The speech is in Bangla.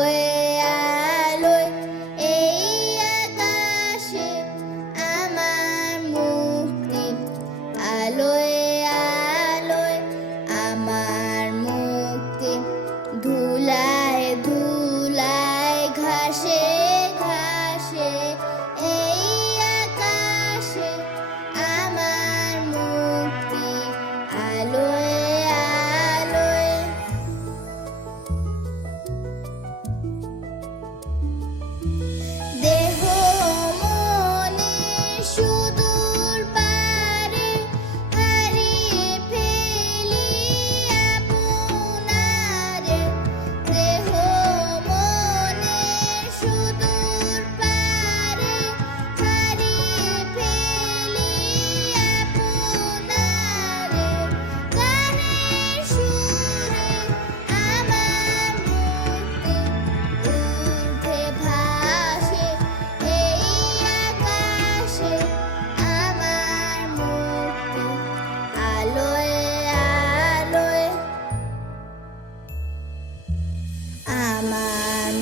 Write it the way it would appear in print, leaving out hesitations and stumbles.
আলোয় আলোয় এই আকাশে আমার মুক্তি, আলোয় আলোয় আমার মুক্তি, ধুলায় ধুলায় ঘাসে ঘাসে এই আকাশে আমার মুক্তি, আলোয় আলোয়। দেহ মনে সুদূর পারে হারিয়ে ফেলি আপনারে, দেহ মনে সুদূর পারে হারিয়ে ফেলি আপনারে, গানের সুরে আমার মুক্তি, ঊর্ধ্বে ভাসে এই আকাশে আমার মুক্তি, আলোয় আলোয় আমার